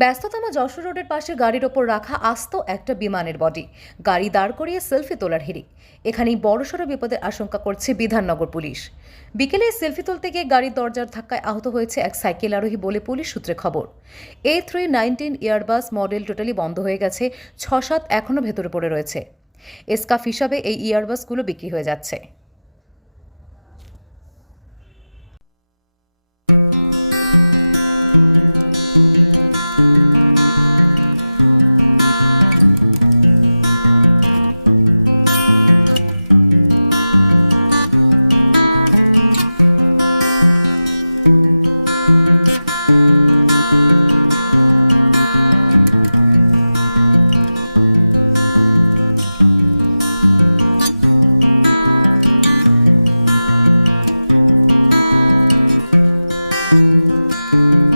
ব্যস্ততম যশোর রোডের পাশে গাড়ির ওপর রাখা আস্ত একটা বিমানের বডি। গাড়ি দাঁড় করিয়ে সেলফি তোলার হিড়িক। এখানেই বড়সড় বিপদের আশঙ্কা করছে বিধাননগর পুলিশ। বিকেলে সেলফি তুলতে গিয়ে গাড়ির দরজার ধাক্কায় আহত হয়েছে এক সাইকেল আরোহী বলে পুলিশ সূত্রে খবর। A three nineteen Airbus model totally বন্ধ হয়ে গেছে ছ সাত এখনও ভেতরে পড়ে রয়েছে। এসকাফ হিসাবে এই ইয়ারবাসগুলো বিক্রি হয়ে যাচ্ছে। thank mm -hmm. you